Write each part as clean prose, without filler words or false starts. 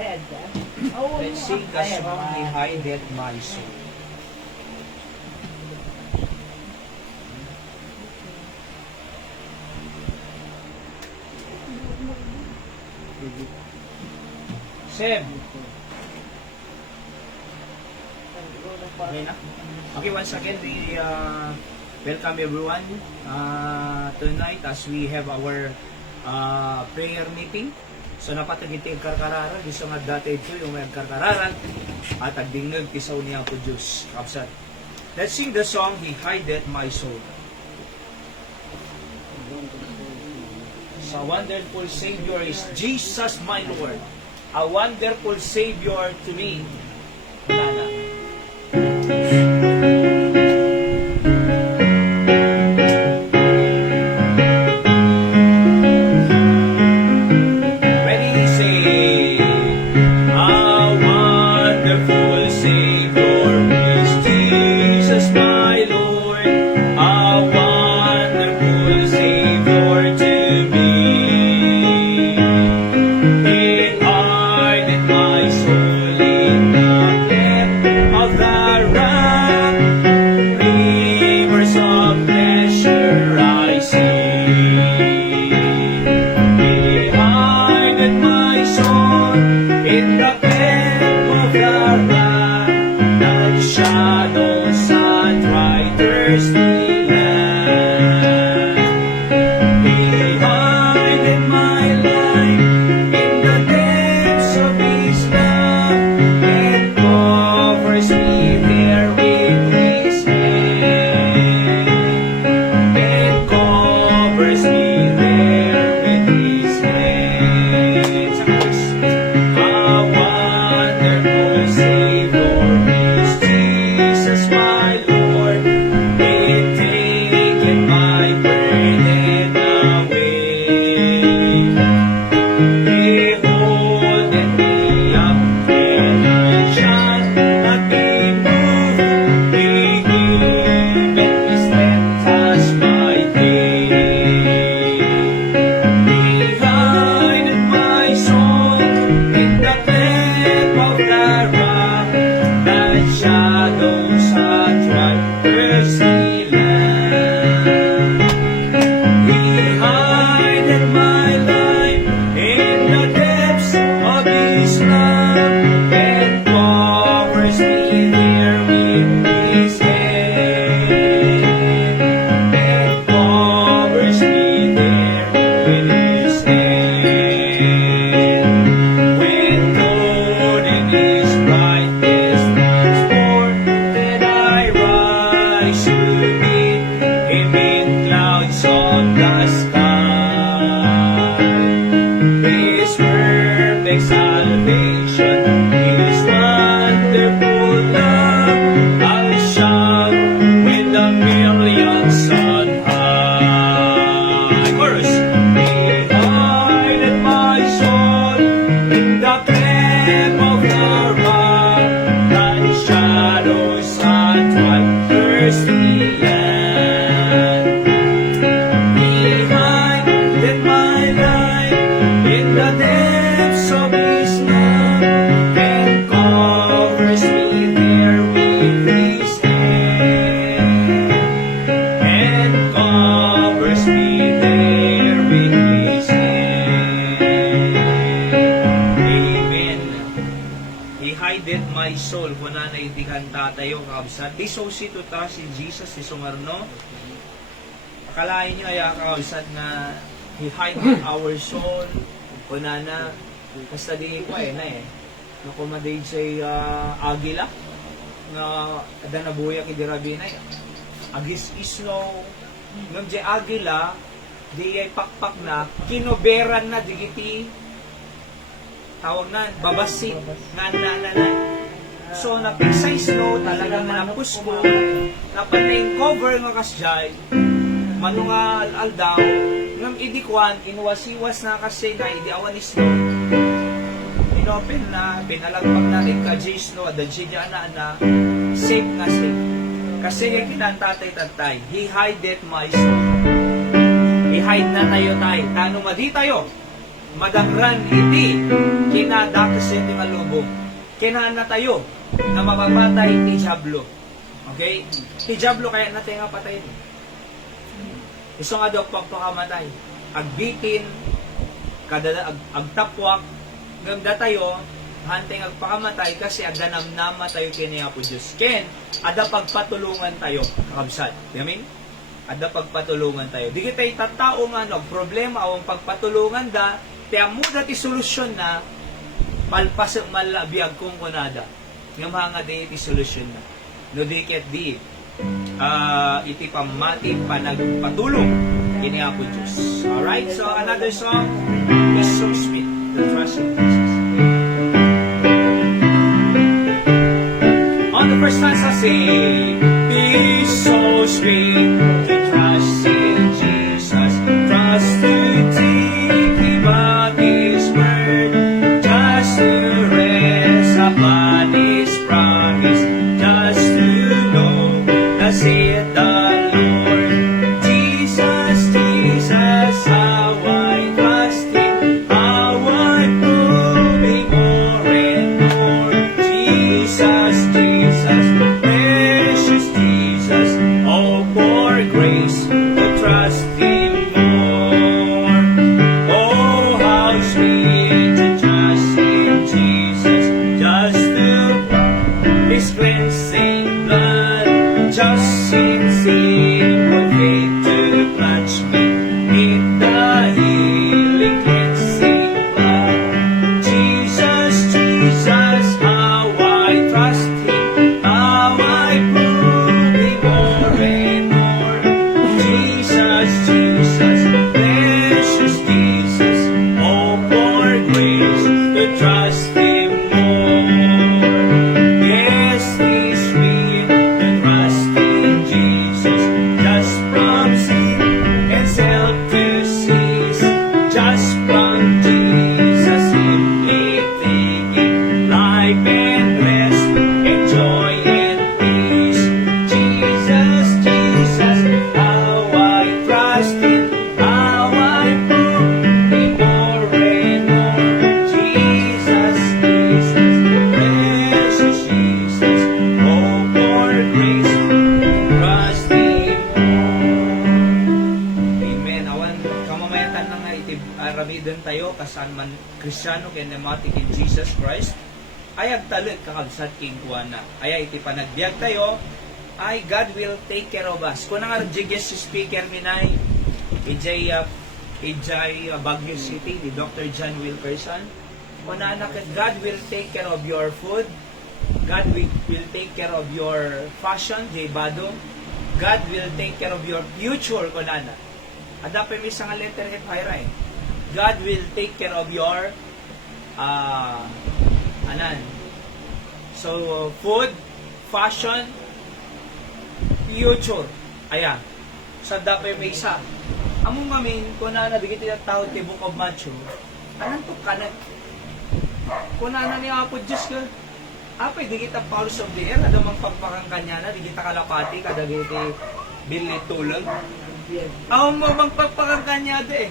Let's sing the song, He hideth my soul. Seb. Okay na? Okay, once again, we welcome everyone tonight as we have our prayer meeting. So napatagiti karkararan, di sa nga dati ito yung may karkararan at agdingag tisaw niya po Diyos. Kapsat. Let's sing the song, He hideth my soul. So, a wonderful Savior is Jesus my Lord. A wonderful Savior to me. Nana. Disosito ta si Jesus si Sumarno. Akalain nyo ay kakabisat na He hideth our soul. O nana, basta di ko na nakumaday say agila nga danabuya ki dirabinay. Agis isno ngam jay agila di ay pakpak na kinoberan na digiti tawag na babasit nga nananay. So, napigsay no, talagang manapos ko, napanay cover nga kasjay, mano nga aldaw, ngam idikwan, inuwas-iwas na kasi na idiawanis no, inopen na, pinalagpag na rin ka Jays no, adadji niya na, safe na safe. Kasi nga kinantatay-tatay, He hideth my soul. I-hide na tayo tayo, tanong nga di tayo, madagran iti kinadakasin ti malubong. Kinana tayo na mapapatay ti Diablo. Okay? Ti Diablo kaya natin nga patayin. Gusto nga daw pagpakamatay. Agbitin, agtapwak, ganda tayo, hanteng agpakamatay kasi aganamnama tayo kiniya po Diyos. Ken, ada pagpatulungan tayo, kakabsat. Yamin? Ada pagpatulungan tayo. Di kita itatao nga, problema o pagpatulungan da, kaya mo dati solusyon na, palpas malabiyag kong kunada. Nga mga di iti solusyon na. No di ket di, iti pamati panagpatulong kiniya po Diyos. Alright, so another song is so sweet, the trust in Jesus. On the first stanza, sing, be so sweet to trust in Jesus, trust to take Him at His word, just to rest upon His promise, just to know that saith the Lord. Jesus, Jesus, how I trust Him, how I prove Him more and more. Jesus, Jesus, precious Jesus, oh for grace to trust Him more. Oh, how sweet to trust in Jesus, just to His cleansing blood, just in sin, for faith to plunge me in the healing cleansing blood. Jesus, Jesus, how I trust Him, how I prove Him more and more. Jesus, Jesus, precious Jesus, oh for grace to trust Him more. Yes, it's sweet to trust in Jesus, just from sin and self to cease, just from Jesus simply taking life and rest and joy and peace. Jesus, Jesus, how I trust Him, how I prove Him more and more. Jesus, Jesus, precious Jesus, oh for grace, trust Him more. Amen. Awan, kamamayatan na nga iti aramidan tayo, kasan man Kristyano kinematik in Jesus Christ, ay agtalit kakabsat king kuwana. Ay iti panagbiag tayo, ay God will take care of us. Kung nga jiges si speaker minay, ijay Baguio City, ni Dr. John Wilkerson, kung anak, God will take care of your food, God will take care of your fashion, J. Bado, God will take care of your future, kung anak. Adapin mo isang letter F, Hyra, God will take care of your so food, fashion, future. Ayan. Sa dapay may isa. Among mamin, kung na nabigit yung tao ti Book of Matthew, anong to kanan? Kung na ni Apo Diyos ka, apay, di kita Paulus of the Air, adamang pagpakang kanya na, di kita kalapati, kadagiti bilit tulang. Ang mamang pagpakang kanya de.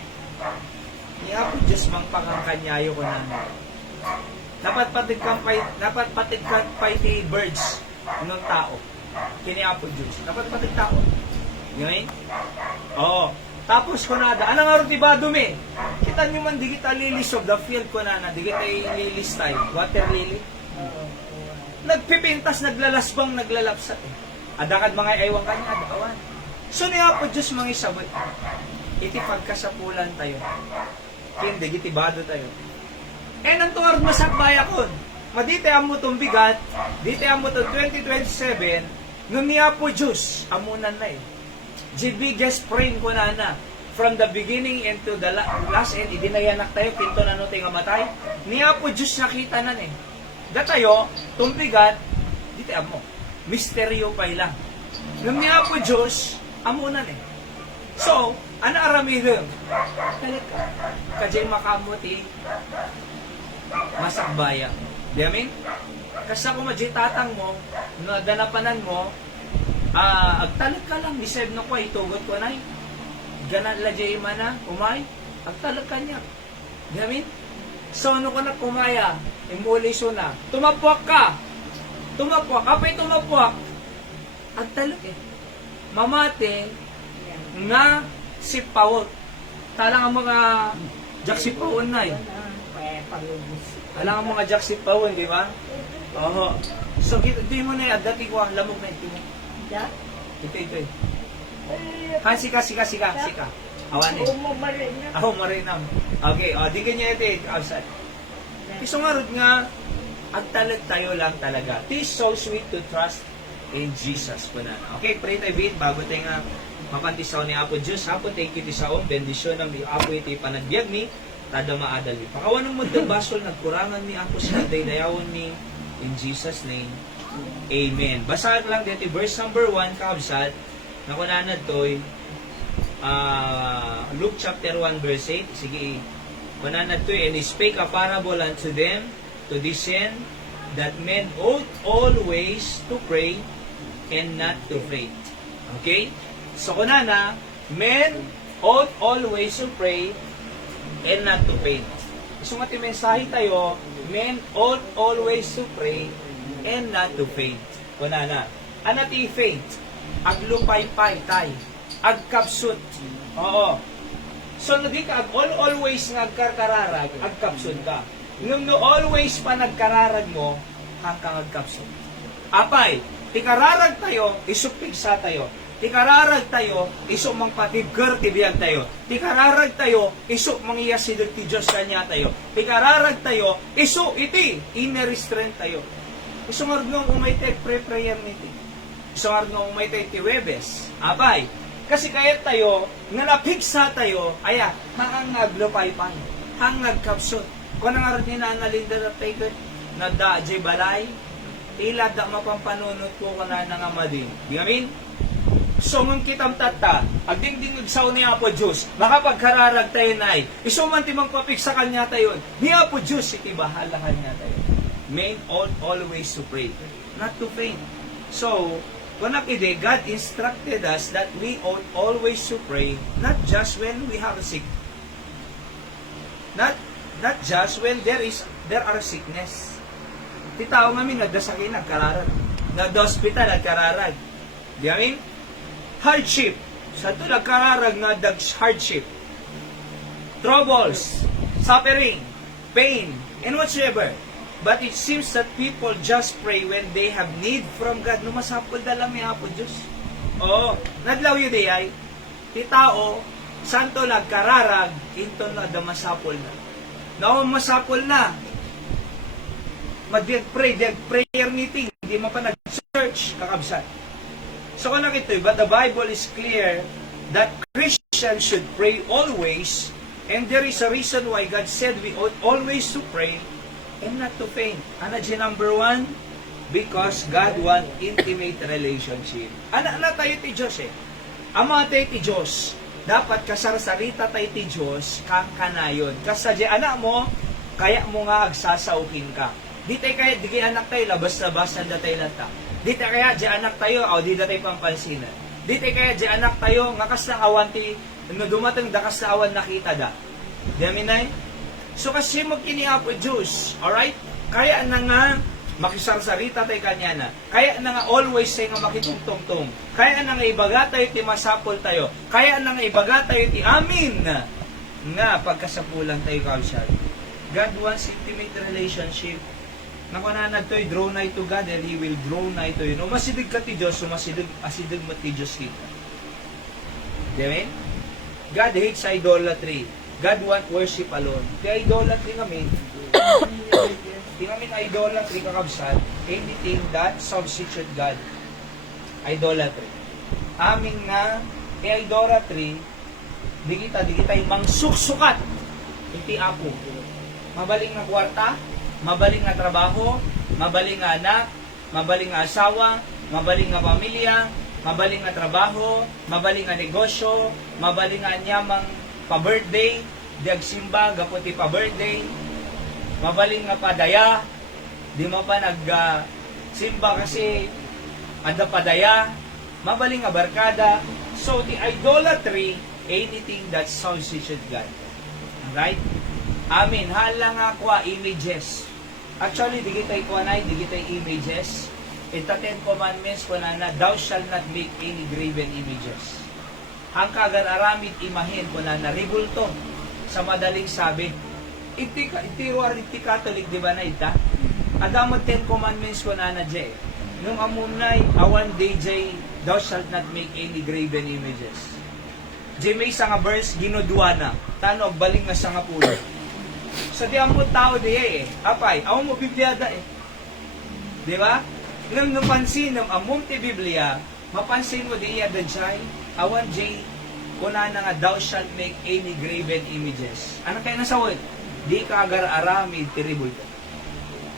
Ni Apo Diyos mang pakang kanyayo ko na. Dapat patid kang pay ti birds ng tao. Kini Apo Diyos. Dapat patid tao. Ngayon? Oo. Tapos ko nada, anong araw diba dumi? Kita nyo man, di kita lilies of the field ko na, di kita lilies tayo. Water lily. Nagpipintas, naglalasbang, naglalapsat. Adakad mga aywang kanya, adawan. So ni Apo Diyos mga isabot. Iti pagkasapulan tayo. Hindi, gitibado tayo. Nang tuwar masakbaya kon. Madite amo itong bigat, dite amo itong 2027, nung ni Apo Diyos, amunan na eh. The biggest praying ko na, from the beginning into the last end, idinayanak tayo, pinto na natin nga matay. Ni Apo Diyos nakita na eh. Datayo, itong bigat, dite amo. Misteryo pa ilang. Nung ni Apo Diyos, amunan eh. So, ano aramidem? Kajay makamuti, masakbaya. Di amin? Kasi kung madjitatang mo, nadanapanan mo, agtalag ka lang, diseb no ko, itugot ko na ganan la jay mana, umay, agtalag ka niya. Gamin? So, ano ko na kumaya? Emulation na. Tumapwak ka. Tumapwak. Kapay tumapwak. Ang talok eh. Mamate nga si Paul. Talang ang mga jak si Paul na eh. Talang ang mga jak si Paul, di ba? Oo. So, di mo na yan. Dati ko, lamog na ito mo. Ito eh. Sika. Awan eh. Ako marinam. Okay, di kanya ito outside. Isungarod nga, at talag tayo lang talaga. It is so sweet to trust in Jesus po na. Okay, pray tayo bit bago tayo nga mapantisaw ni Apo Diyos. Apo, thank you tisaon. Bendisyon ng di Apo iti panagbiag mi. Tada maadali. Pakawanong mo basol nagkurangan ni Apo sa daydayawon ni in Jesus name. Amen. Basahan lang dito verse number 1 kabsat na kunanad to'y Luke chapter 1 verse 8. Sige, kunanad to'y, and he spake a parable unto them to this end, that men ought always to pray and not to faint. Okay? So kunana, men ought always to pray and not to faint. So nga ti mensahe tayo, men ought always to pray and not to faint. Kunana, anati faint? Aglupay-pay tay. Agkapsut. Oo. So nadi ka always nga agkarkararag, agkapsut ka. Nung no always pa nagkararag mo, kang agkapsut. Apay, tikararag tayo, isupigsa tayo. Tikararag tayo, iso mang patibgar tibiyag tayo. Tikararag tayo, iso mangiyasidog ti Diyos kanya tayo. Tikararag tayo, iso iti, inner strength tayo. Iso nga rin umaytay pre-prayer niti. Iso nga rin umaytay ti Webes. Apay, kasi kaya tayo, nga napigsa tayo, aya, hangaglupay-pay, hangagkapsot. Kung nga rin ninanalinda na tayo, na da-jay balay, tila da mapampanunod ko na nga madin. Di amin? So, nung kitam tata, agding-ding nagsaw ni Apo Diyos, makapagkararag tayo na ay, isuman ti magpapik sa kanya tayo, ni Apo Diyos, iti bahalahan niya tayo. Men ought always to pray, not to faint. So, kunakide, God instructed us that we ought always to pray, not just when we have a sick. Not just when there are sickness. Ti tao nga min, nagdasakit, nagkararag. Nagda-hospital, nagkararag. Di amin? Hardship. Sa ito nagkararag na hardship. Troubles, suffering, pain, and whatsoever. But it seems that people just pray when they have need from God. No masapol dalam ni Apo Diyos. Oo. Nadlaw yun ay. Ti tao, santo nagkararag, into na damasapol na. No, masapol na. Mag-pray, prayer meeting. Hindi mo pa nag-search, kakabsat. So kung nakita, but the Bible is clear that Christians should pray always, and there is a reason why God said we ought always to pray and not to faint. Ano di number 1? Because God want intimate relationship. Ana tayo ti Diyos eh. Ama tayo ti Diyos. Dapat kasarsarita tayo ti Diyos kang kanayon. Kasi di anak mo, kaya mo nga agsasaukin ka. Di tayo kaya, di kaya anak tayo, labas-labasan na tayo lata. Di tayo kaya, di anak tayo, o di na tayo pampansinan. Di tayo kaya, di anak tayo, nga kas na awan ti, no dumatang da kas na awan nakita da. Di aminay? So kasi magkiniapo Diyos, alright? Kaya na nga, makisarsarita tayo kanya na. Kaya na nga always tayo nga makitungtong-tong. Kaya na nga ibaga tayo ti masapol tayo. Kaya na nga ibaga tayo ti amin nga pagkasapulan tayo kausyad. God wants intimate relationship. Nakunanag to'y draw nigh to God and He will draw nigh to you. No, masidig ka ti Diyos, so masidig mo ti Diyos kita. Amen? God hates idolatry. God want worship alone. Di idolatry kami. Di namin idolatry kakabsat. Anything that substitute God. Idolatry. Aming nga, idolatry, di kita yung mangsuksukat. Iti apo. Mabaling na kwarta, mabaling na trabaho, mabaling na anak, mabaling na asawa, mabaling na pamilya, mabaling na trabaho, mabaling na negosyo, mabaling na anyamang pa-birthday, diagsimba, gaputi pa-birthday, mabaling na padaya, di mo pa nag-simba kasi ada padaya, mabaling na barkada. So, the idolatry, anything that substitute God. Right? Amin. Hala nga kwa images. Actually, di kita ikuanay, di kita images. Ita 10 commandments ko na thou shalt not make any graven images. Ang kagan aramid imahin ko na ribulto sa madaling sabi. Iti Catholic, di ba na ita? Adamot 10 commandments ko na jay. Nung amunay, awan day jay, thou shalt not make any graven images. Jay may isa nga verse, ginodua na. Tanog, baling nga sa nga pulo. So di amo tao di apay, awang mo Bibliada Di ba? Nung napansin ng among ti Biblia, mapansin mo di iya jay, awan jay, kuna na nga thou shalt make any graven images. Ano kayo nasawod? Di ka agar-aramid ti ribulto.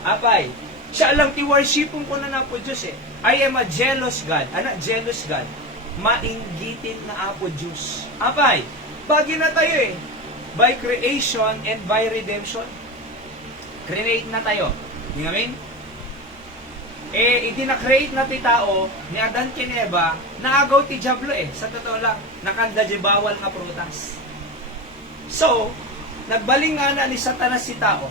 Apay, siya lang ti worshipon ko na po Diyos I am a jealous God. Anak, jealous God. Mainggitin na apo Diyos. Apay, bagi na tayo by creation and by redemption. Create na tayo. Di ngamin? Hindi na-create na ti tao ni Adan Kineba, naagaw ti Diablo Sa totoo lang, nakanda di bawal nga prutas. So, nagbaling nga na ni Satanas si tao.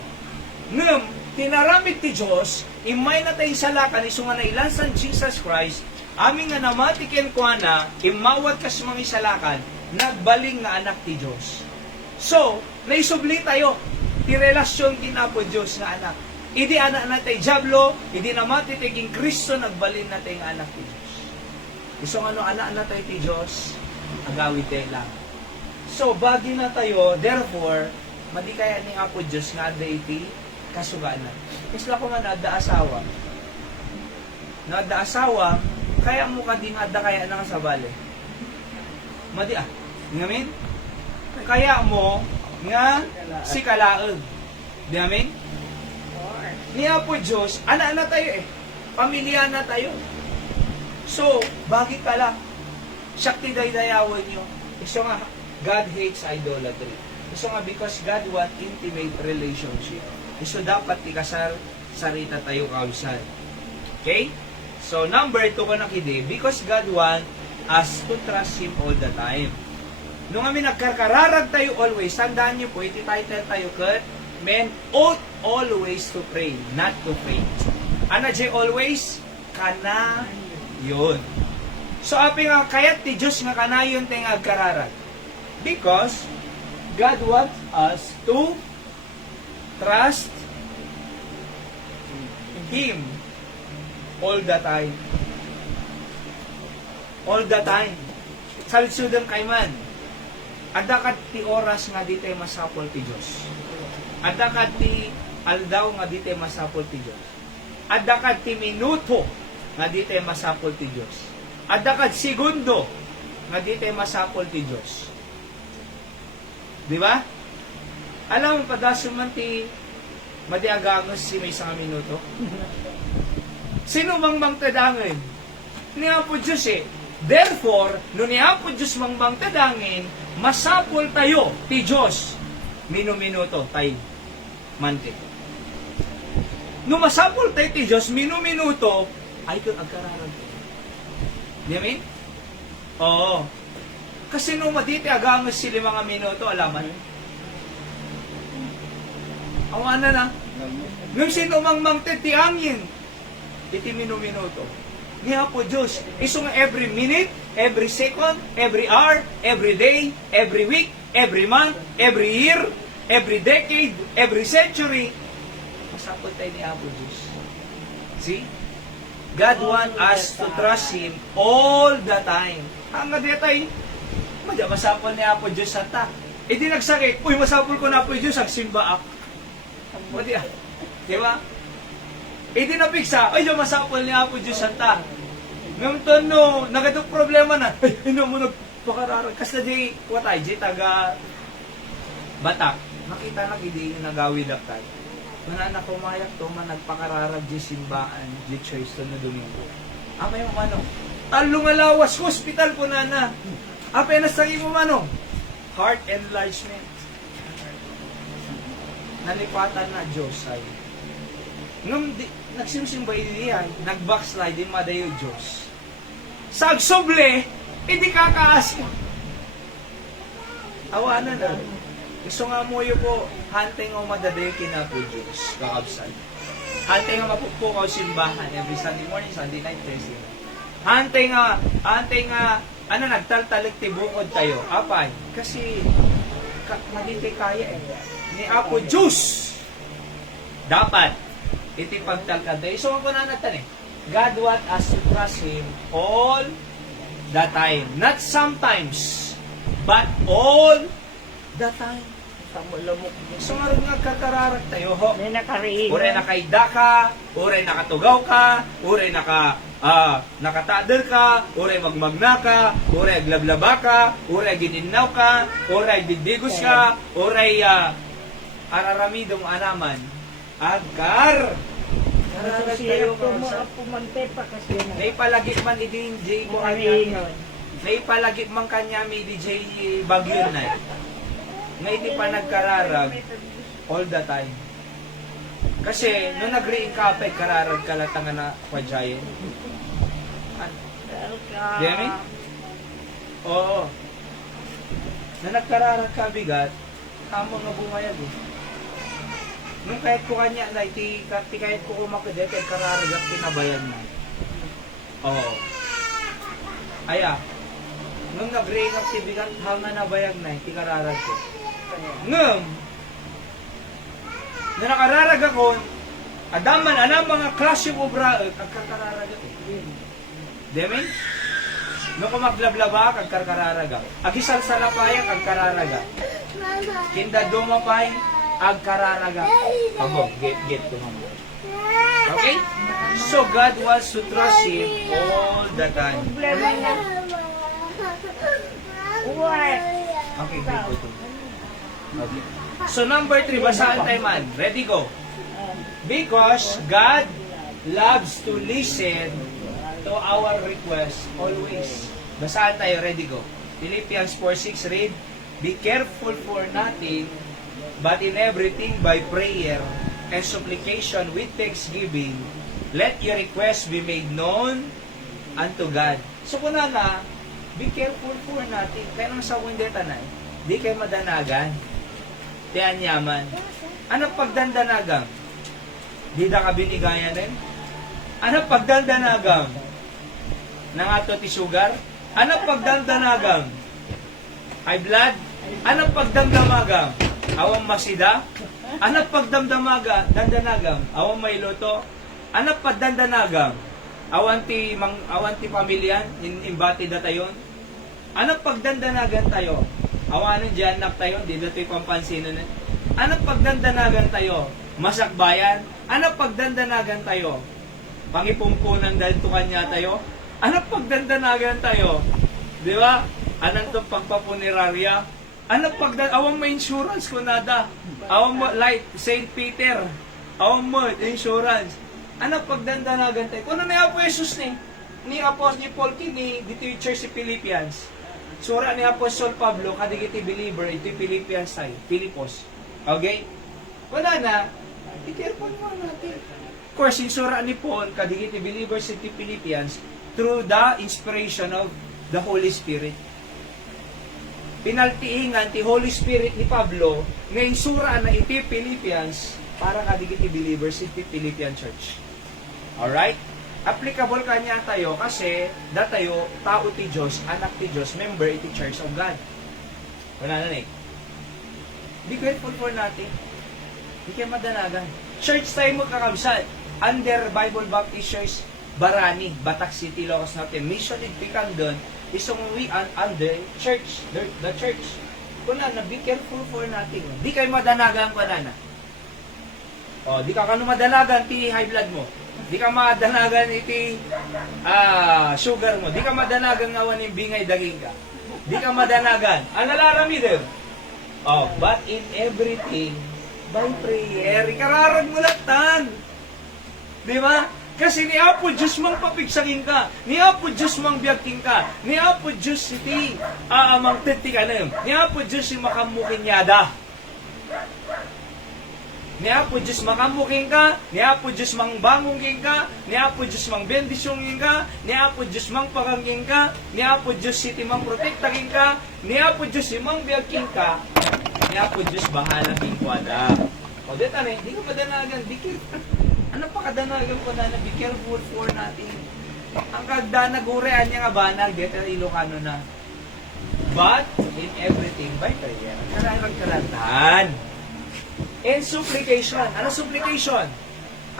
Ngam, tinaramid ti Diyos, imay na tayo salakan, iso nga na ilansan Jesus Christ, aming nga namatikin ko na, imawat kas mga isalakan, nagbaling nga anak ti Diyos. So, naisubli tayo, ti relasyon kinapo Diyos nga anak. Idi anak na tayo Diablo, idi namati tiging Kristo, nagbalin na tayo nga anak ti Diyos. Iso nga no, anak na tayo ti Diyos, agawid tayo lang. So, bagi na tayo, therefore, madi kaya ni Apo Diyos nga iti kasugaanan. Isla ko nga nada-asawa. Nada-asawa, kaya mo ka din ada kaya na kasabali. Madi ngamin? Kaya mo nga si kalaag. Di amin? Ni Apo Diyos, anak na tayo Pamilya na tayo. So, bagi ka lang. Shakti day-dayawan nyo. Iso nga, God hates idolatry. Iso nga, because God want intimate relationship. Iso dapat ikasar sarita tayo kausan. Okay? So, number 2 ko nakidi, because God want us to trust Him all the time. Nung kami nagkarkararag tayo always, tandaan nyo po, iti title tayo kat, men ought always to pray, not to faint. Ana jay always? Kana yun. So, api nga, kayat ti Diyos nga kanayon tayo nga agkararag. Because, God wants us to trust Him all the time. All the time. Salitsudan kay man. Adakat ti oras nga di tayo masapol ti Diyos. Adakat ti aldaw nga di tayo masapol ti Diyos. Adakat ti minuto nga di tayo masapol ti Diyos. Adakat segundo nga di tayo masapol ti Diyos. Di ba? Alam mo, padaso man ti madiagagos si may isang minuto. Sino mang tadangin? Ni Apo Diyos Therefore, no ni Apo Diyos mang tadangin, masapol tayo ti Diyos. Minuto tayo manti. No masapol tayo ti Diyos, minuto, ay kung agkararag. Di amin? Oo. Kasi no maditi agangos sila mga minuto, alaman. Awana na. Nung sino mang titiangin, iti minuto. Ni Apo Diyos, iso nga every minute, every second, every hour, every day, every week, every month, every year, every decade, every century, masapot tayo ni Apo Diyos. See? God want us to trust Him all the time. Ang tayo, masapol ni Apo Diyos sa ta. E di nagsakit, uy, masapol ko na Apo Diyos, agsimba ako. Di ba? E di napiksa, ay, masapol ni Apo Diyos sa ta. Ngayon to, no, nagatong problema na, ay, mo nagpakararag. Kasi di, watay, di taga Batak. Makita na hindi yung nagawid up tayo. Manana pumayak to, man nagpakararag di simbaan, di choice to na Domingo. Amay mo mano, talungalawas, hospital po na. Apenas sa mo mano, heart enlargement. Nalipatan na Diyos ay. Nung nagsimsimba iyan, nag-backslide din madayo Diyos. Sagsoble, hindi kakaas. Awanan na. Gusto nga mo yun po, hantay nga madaday kina-produce, kakabsal. Hantay nga mapupukaw simbahan every Sunday morning, Sunday night, Thursday night. Hantay nga, nagtaltalig tibukod tayo. Apay, kasi, magintay kaya eh. Ni Apo Diyos, dapat, iti pagtalkad tayo. So, ako na natin eh. God want us to trust Him all the time. Not sometimes, but all the time. So nga rin nga kakararag tayo ho. Uray nakaida ka, uray nakatugaw ka, uray nakatader ka, uray magmagna ka, uray aglablaba ka, uray gininaw ka, uray bidigos ka, uray araramidong anaman. Agkar! Kararag tayo mga may palagip man ni DJ ko kanya. May palagip man kanya may DJ Bagyo na. Nga hindi pa nagkararag all the time. Kasi, nung nag-reincarnate, kararag kalatangan na kwajayin. Demi? Oo. Na nagkararag ka bigat, kamo nga bumayag eh. Nung kahit ko kanya na, kahit ko kumakadit, kahit kararag at pinabayan na. Oo. Aya, nung nag-reincarnate bigat, hama na bayag na, hindi kararag ko. Ngam, na nakararag ako, adaman, anang mga klase mo bra, kagkararag ako. Demin? Nung kumaglablaba, kagkararag ako. Agisal-sala pa yan, kagkararag ako. Kinda dumapay, agkararag ako. Pagod, get to mama. Okay? So God wants to trust Him all the time. Okay, good po ito. Okay. So number 3, basahan tayo man. Ready, go. Because God loves to listen to our request always. Basahan tayo, ready, go. Philippians 4:6 read, be careful for nothing, but in everything by prayer and supplication with thanksgiving, let your requests be made known unto God. So kuna na, be careful for nothing. Kaya nang sa window tanay, di kayo madanagan. Tiyan yaman. Ano pagdandanagang? Di da ka binigayan din? Ano pagdandanagang? Nang ato ti sugar? Ano pagdandanagang? High blood? Ano pagdamdamagang? Awang masida? Ano pagdamdamagang? Awang may luto? Ano pagdandanagang? Awan ti pamilyan? Imbati da tayon? Ano pagdandanagan tayo? Awanan dyan nak tayo, di dato'y pampansinan. Ano pagdandanagan tayo? Masakbayan? Ano pagdandanagan tayo? Pangipumpunan dahil tukan niya tayo? Ano pagdandanagan tayo? Di ba? Anong itong pagpapunerarya? Ano awang may insurance ko nada? Awang mo, like St. Peter, awang mo, insurance. Ano pagdandanagan tayo? Kung ano na Apo Jesus ni Paul King, dito yung church si Philippians. Sura ni Apostol Pablo, kadigiti believer, ito yung Philippians tayo, Filipos. Okay? Wala na, i-careful mo natin. Of course, yung sura ni Paul, kadigiti believers ito Philippians, through the inspiration of the Holy Spirit. Pinaltiingan ti Holy Spirit ni Pablo, ngayong sura na iti Philippians, para kadigiti believers iti Philippian Church. Alright? Applicable kanya tayo kasi tayo, tao ti Diyos, anak ti Diyos, member iti Church of God. Wala na Be grateful for nothing. Di kayo madanagan. Church tayo magkakabsat. Under Bible Baptist Church, Barani, Batak City, Locos natin. Mission in Picandon, isang we under church, the church. Kuna na, be careful for nothing. Di kayo madanagan ko na. Di ka madanagan ti high blood mo. Di ka madanagan iti sugar mo. Di ka madanagan ngawan yung bingay daging ka. Di ka madanagan. Analarami din. But in everything, by prayer, ikararag mo latan. Di ba? Kasi ni Apo Diyos mang papigsagin ka. Ni Apo Diyos mang biyagting ka. Ni Apo Diyos iti mang titikanem. Ni Apo Diyos yung makamukinyada. Ni Apo Diyos makamuking ka, ni Apo Diyos mang bangungin ka, ni Apo Diyos mang bendisyongin ka, ni Apo Diyos mang pagangin ka, ni Apo Diyos iti mang protektahin ka, ni Apo Diyos imang biyagin ka, Niya po Diyos bahala bingkwada. O dito na, hindi ka madanagan. Ano pa kadanagan ko na be careful for natin. Ang kagdanagurian niya nga banag, dito na Ilocano na. But, in everything, by prayer. Karang-karantahan. And supplication. Ano supplication?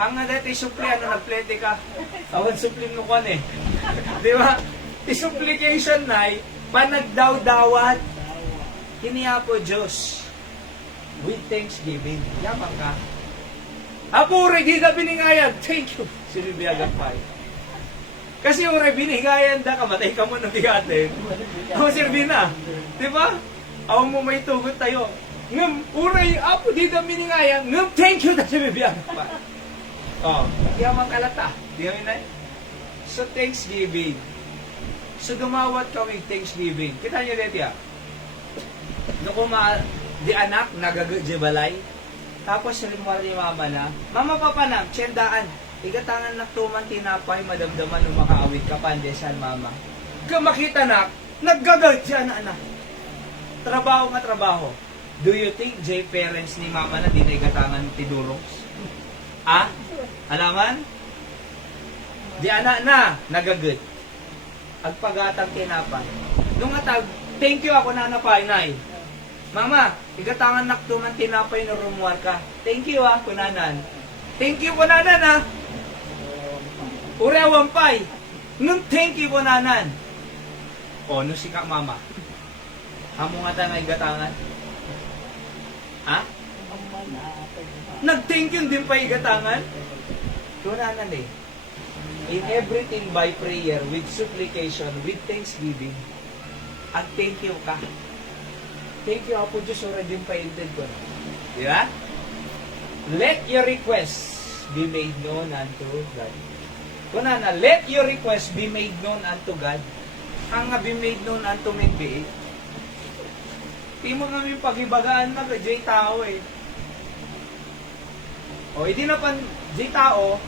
Ang nga dati supli, ano, nagplete ka. Awan suplim mo kon eh. Di ba? Supplication na panagdaw-dawat. Hiniya po Diyos. With thanksgiving. Yaman ka. Apo, regida biningayan. Thank you. Sinibiyagan pa eh. Kasi yung biningayan da, kamatay ka mo nung bigatin. Ako sirbi na. Di ba? Ako mo may tugot tayo. Ngam, uray, apo, di da biningayan. Ngam, thank you. Tapos sinibiyagan pa. Oh, yaman kalata. Di kami na. So, thanksgiving. So, dumawat ka with thanksgiving. Kita nyo dito ya. Noong di anak, nagagjibalay. Tapos, rinwar ni mama na, Mama, papa na, tiyendaan. Igatangan na tuman tinapay, madamdaman nung makaawit ka pandesan, mama. Kamakita na, naggagad siya na anak. Trabaho nga trabaho. Do you think, J, parents ni mama na di na igatangan tidurong? Ah? Alaman? Di anak na, nagagad. Agpagatang tinapay. Nung atag, thank you ako na napay, nay. Mama, igatangan naktuman tinapay na rumuar ka. Thank you kunanan. Thank you kunanan Urewan pay. Nung thank you kunanan. O, nung sika mama. Hamo nga ta nga igatangan. Ha? Nag-thank you din pa igatangan? Kunanan eh. In everything by prayer, with supplication, with thanksgiving, at thank you ka. Thank you, Apo Diyos, already yung painted ko. Di ba? Let your requests be made known unto God. Kuna na, let your requests be made known unto God. Ang nga be made known unto may be. Di mo namin pagibagaan na, jay tao eh. O, hindi na pan, jay tao,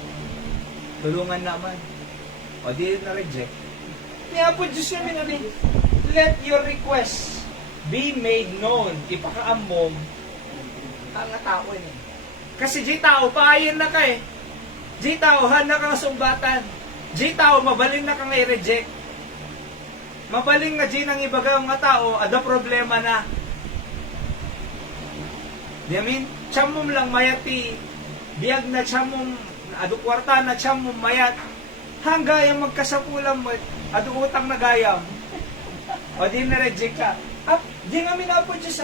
tulungan naman. O, di na reject. Kaya po Diyos namin namin, let your requests be made known. Ipakaamom ang tao eh. Kasi di tao, paayin na ka eh. Di tao, hana ka nga sumbatan. Di tao, mabaling na ka nga i-reject. Mabaling nga di nang ibaga nga tao, ada problema na. Di amin, tiyamom lang mayati, biyag na tiyamom, adu kwarta na tiyamom mayat, hanggayang magkasapulam mo, adu utang na gayam. O di na-reject ka. Di nga minapo Diyos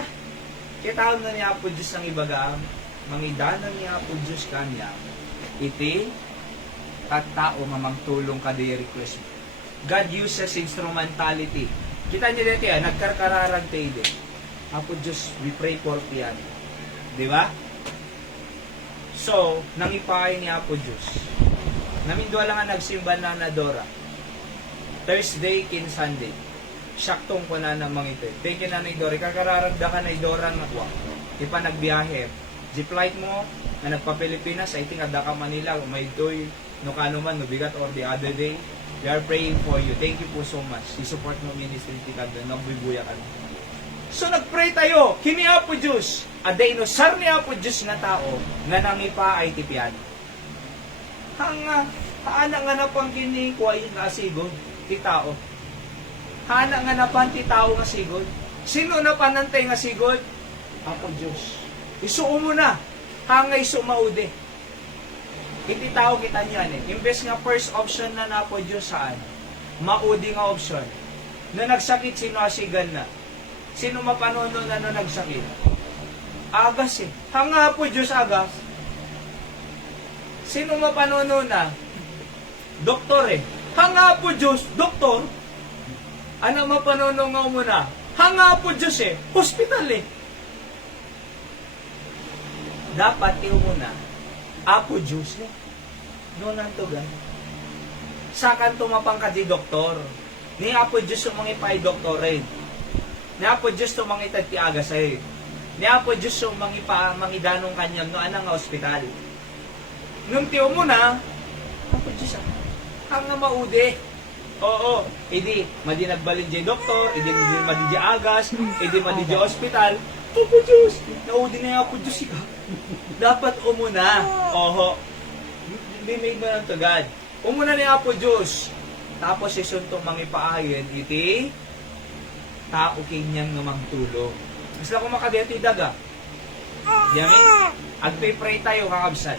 Kitawag na niya po Diyos ang ibaga, mangidanan niya po Diyos kanya, iti, at tao mamagtulong ka di request. God uses instrumentality. Kita niyo dito nagkarkararag tayo. Apo Diyos, we pray for piyan. Di ba? So, nangipahay niya po Diyos. Namindwa lang ang nagsimba na Dora. Thursday kin Sunday. Syaktong ko na namang ito. Thank you na Dora. Kakararagda ka na Dora nga kwa. Ipa nagbiyahe. Di flight mo na nagpa-Pilipinas, I think ada ka Manila, may doy, no kano man, no bigat or the other day. We are praying for you. Thank you po so much. I-support mo ministry ti kada, nagbibuya ka. So nagpray tayo. Kiniya po Diyos. Aday no sar niya po Diyos nga tao nga nangipa ay tipian. Hanga, haana nga na pang kini kuay nga sigod ti tao. Hana nga napan ti tao nga sigod. Sino na panantay nga sigod? Apo Diyos. Isuo mo na. Hanga iso maude. Hindi tao kita niyan eh. Imbes nga first option na po Diyos saan? Maudi nga option. Na nagsakit, sino asigan na? Sino mapanono na nagsakit? Agas eh. Hanga po Diyos agas. Sino mapanono na? Doktor eh. Hanga po Diyos, doktor. Ano mapanono nga muna? Hanga po Diyos eh. Hospital eh. Dapat tiyo muna. Apo Diyos eh. Noon nantugan. Sakan tumapang ka di doktor. Ni Apo Diyos tumang ipay doktorate. Ni Apo Diyos tumang itag ti agas eh. Ni Apo Diyos tumang mangidanong kanyang no anang hospital. Nung tiyo muna, Apo Diyos ang nga maude. Oo, idi, madi nagbalin di doktor, idi madi di agas, idi madi di hospital, Apo Diyos! Naudi na yung Apo Diyos ka. Dapat umuna. Oho. Be made man unto God. Umuna ni Apo Diyos. Tapos isunto mangipaayon iti tao kanyang namang tulog. Mas lang kung makadito daga. Yami? Agpipray tayo kakabsat.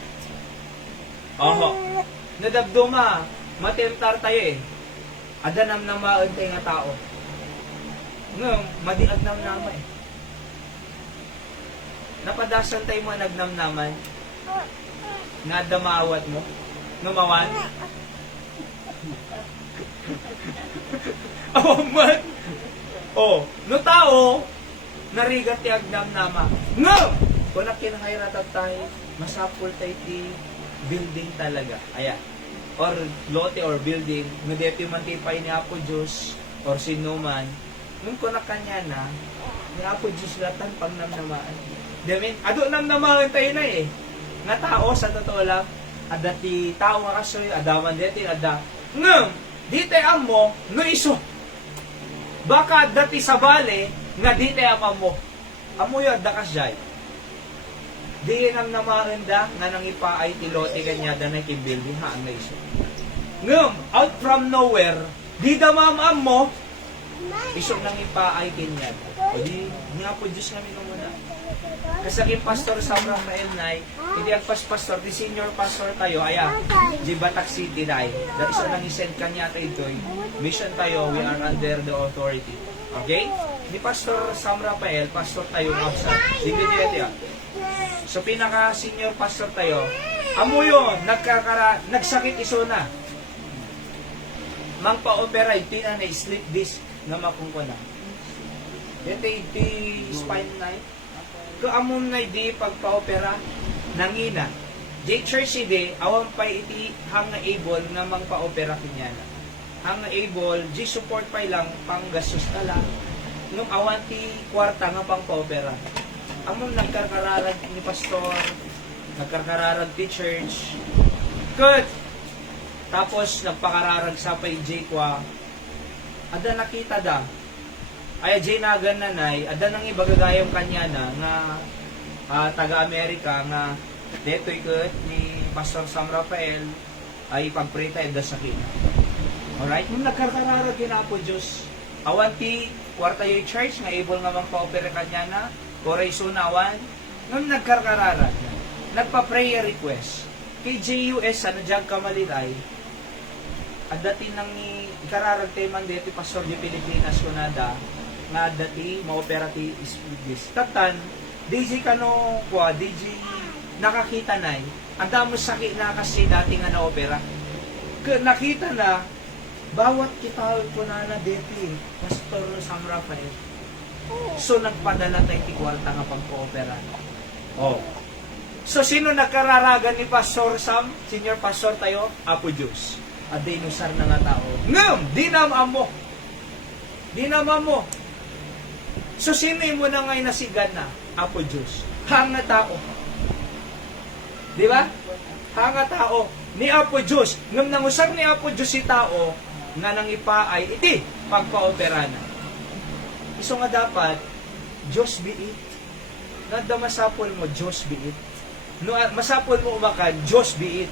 Oho. Nadabduma. Matirtar tayo eh. Adanam na maantay nga tao. Ngayon, madiagnam naman eh. Napadasan tayo mo nagnamnaman. Nadamawat mo. Numawan. Oh man. Oh, no tao narigat ti agnamnama. No! Kung nakinahiratat tayo, masapul tayo ti building talaga. Ayan. Or lote or building, nageti man ti pay ni Apo Diyos or sino man. Nung kuna kanya na, ni Apo Diyos latan pang namnamaan. Damin, ado namnamaan tayo na eh. Nga tao sa totoo lang, ada ti tao nga kasoy, adaman deti, ada. Ngam, di tayo amo, no iso. Baka dati sa bale, nga di tayo amo. Amo yun, da kasyay. Di nang namaranda, nga nang ipaay tilote kanya, da na kibuilding, ha, ang naiso. Ngam, out from nowhere, di damam amo, iso nang ipaay kanya. O di, nga po Diyos namin nung muna. Kasakin pastor sa Rafael Nay, hindi ang pastor, di senior pastor tayo, aya, di Batak City Nay. Dahil isa nang isend kanya tayo doy, mission tayo, we are under the authority. Okay? Di pastor Sam Rafael, pastor tayo ngapsa. Di ganyan yan. So pinaka senior pastor tayo, amo yun, nagsakit iso na. Mang pa-opera, iti na sleep disc na makungkuna. Ito iti spine night. Kaamon na di pagpa-opera, nangina. J church ide, awan pa iti hanga able nga mang pa-opera kinyana. Hanga able, J support pa lang, pang gastos na lang. Nung awan ti kwarta nga pang pa-opera. Amon nagkarkararag ni pastor, nagkarkararag ti church. Good! Tapos nagpakararag sa pay J kwa. Ada nakita da. Ay J na gananay, ada nang ibagagayong kanya na nga taga-Amerika nga detoy ket ni Pastor Sam Rafael ay pagprita da sakit. Alright, nung nagkarkararag kina po Diyos, awan ti kwarta yung church nga able nga magpa-opera kanya na, oray sunawan, nung nagkarkararag, nagpa-prayer request, kay JUS ano dyan kamalitay, at dati nang ikararag tayo man dito Pastor di Pilipinas kunada, nga dati maopera ti isbis. Tatan, DJ kano kwa, DJ nakakita na ang damo sakit na kasi dati nga na-opera. Nakita na, bawat kita ko na deti, Pastor Sam Rafael. So, nagpadala tayo ti kwarta nga pagpo-opera. Oh. So, sino nagkararagan ni Pastor Sam? Senior Pastor tayo? Apo Diyos. At dinusar na nga tao. Ngam! Di naman mo! Di naman mo! So, sino mo na ngayon nasigan na? Apo Diyos. Hanga tao. Di ba? Hanga tao. Ni Apo Diyos. Ngam nangusar ni Apo Diyos si tao, nga nang ipaay, iti, pagpa-opera na. Iso nga dapat, Diyos be it. Nada masapol mo, Diyos be it. No, masapol mo umakan, Diyos be it.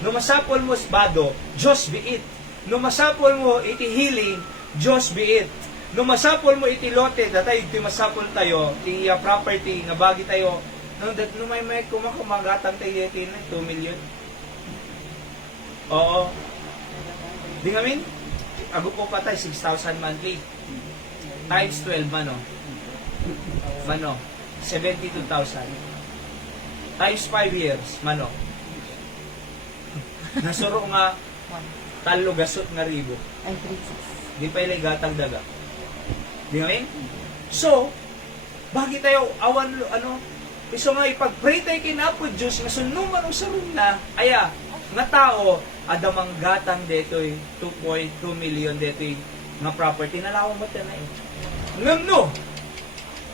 No masapol mo bado, Diyos be it. No masapol mo iti healing, Diyos be it. No masapol mo iti lote, datay iti masapol tayo, iti property, nga bagi tayo, no may kumakamatang tayo iti 2 million. Oo. Di nga min? Ago po patay, 6,000 monthly. Times 12, mano? Mano? 72,000. Times 5 years, mano? Nasuro nga, talo gasot nga ribo. Ay, 3,600. Di pa ilay gatang daga. Di nga min? So, bakit tayo awan, iso nga ipag-pray tayo kinapo Diyos, nga sunuman o sarun na, aya, nga tao, adamang gatang detoy 2.2 million detoy nga property na lawang mo na eh. Ngam no.